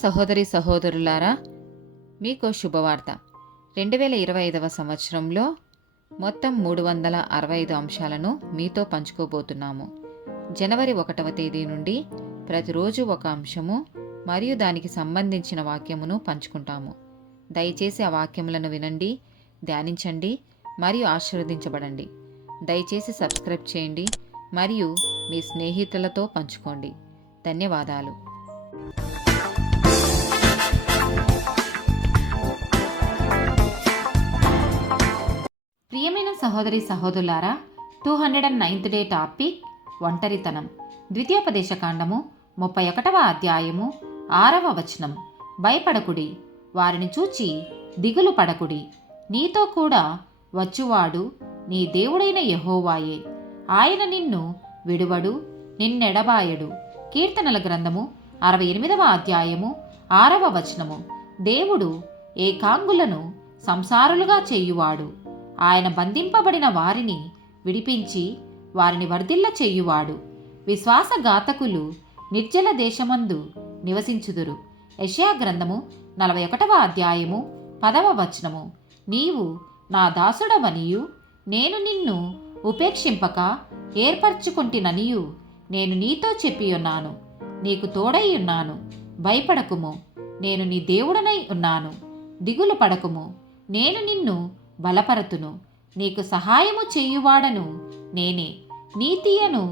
సహోదరి సహోదరులారా, మీకు శుభవార్త. 2025 సంవత్సరంలో మొత్తం 365 అంశాలను మీతో పంచుకోబోతున్నాము. జనవరి 1వ తేదీ నుండి ప్రతిరోజు ఒక అంశము మరియు దానికి సంబంధించిన వాక్యమును పంచుకుంటాము. దయచేసి ఆ వాక్యములను వినండి, ధ్యానించండి మరియు ఆశీర్వదించబడండి. దయచేసి సబ్స్క్రైబ్ చేయండి మరియు మీ స్నేహితులతో పంచుకోండి. ధన్యవాదాలు. ప్రియమైన సహోదరి సహోదరులారా, 209th డే టాపిక్ ఒంటరితనం. ద్వితీయోపదేశకాండము 31వ అధ్యాయము 6వ వచనం. భయపడకుడి, వారిని చూచి దిగులు పడకుడి. నీతో కూడా వచ్చువాడు నీ దేవుడైన యెహోవాయే. ఆయన నిన్ను విడువడు, నిన్నెడబాయడు. కీర్తనల గ్రంథము 68వ అధ్యాయము 6వ వచనము. దేవుడు ఏకాంగులను సంసారులుగా చేయువాడు. ఆయన బంధింపబడిన వారిని విడిపించి వారిని వర్ధిల్ల చేయువాడు. విశ్వాసఘాతకులు నిర్జల దేశమందు నివసించుదురు. యెషయా గ్రంథము 41వ అధ్యాయము 10వ వచనము. నీవు నా దాసుడవనియు నేను నిన్ను ఉపేక్షింపక ఏర్పరచుకొంటిననియు నేను నీతో చెప్పియున్నాను. నీకు తోడై ఉన్నాను. భయపడకుము, నేను నీ దేవుడనై ఉన్నాను. దిగులు పడకుము, నేను నిన్ను బలపరతును. నీకు సహాయము చేయువాడను నేనే. నీతియను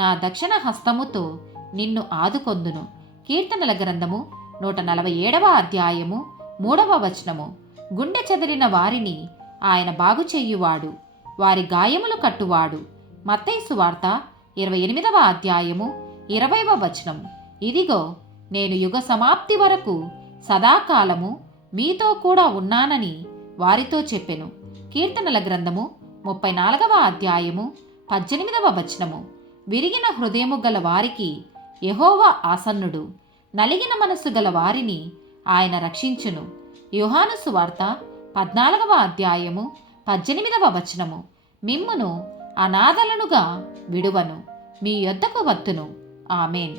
నా దక్షిణ హస్తముతో నిన్ను ఆదుకొందును. కీర్తనల గ్రంథము 147వ అధ్యాయము 3వ వచనము. గుండె చెదిరిన వారిని ఆయన బాగు చేయువాడు, వారి గాయములు కట్టువాడు. మత్తయి సువార్త 28వ అధ్యాయము 20వ వచనం. ఇదిగో, నేను యుగ సమాప్తి వరకు సదాకాలము మీతో కూడా ఉన్నానని వారితో చెప్పెను. కీర్తనల గ్రంథము 34వ అధ్యాయము 18వ వచనము. విరిగిన హృదయము గల వారికి యెహోవా ఆసన్నుడు, నలిగిన మనస్సు గల వారిని ఆయన రక్షించును. యోహాను సువార్త 14వ అధ్యాయము 18వ వచనము. మిమ్మును అనాథలనుగా విడువను, మీ యొద్దకు వత్తును. ఆమేన్.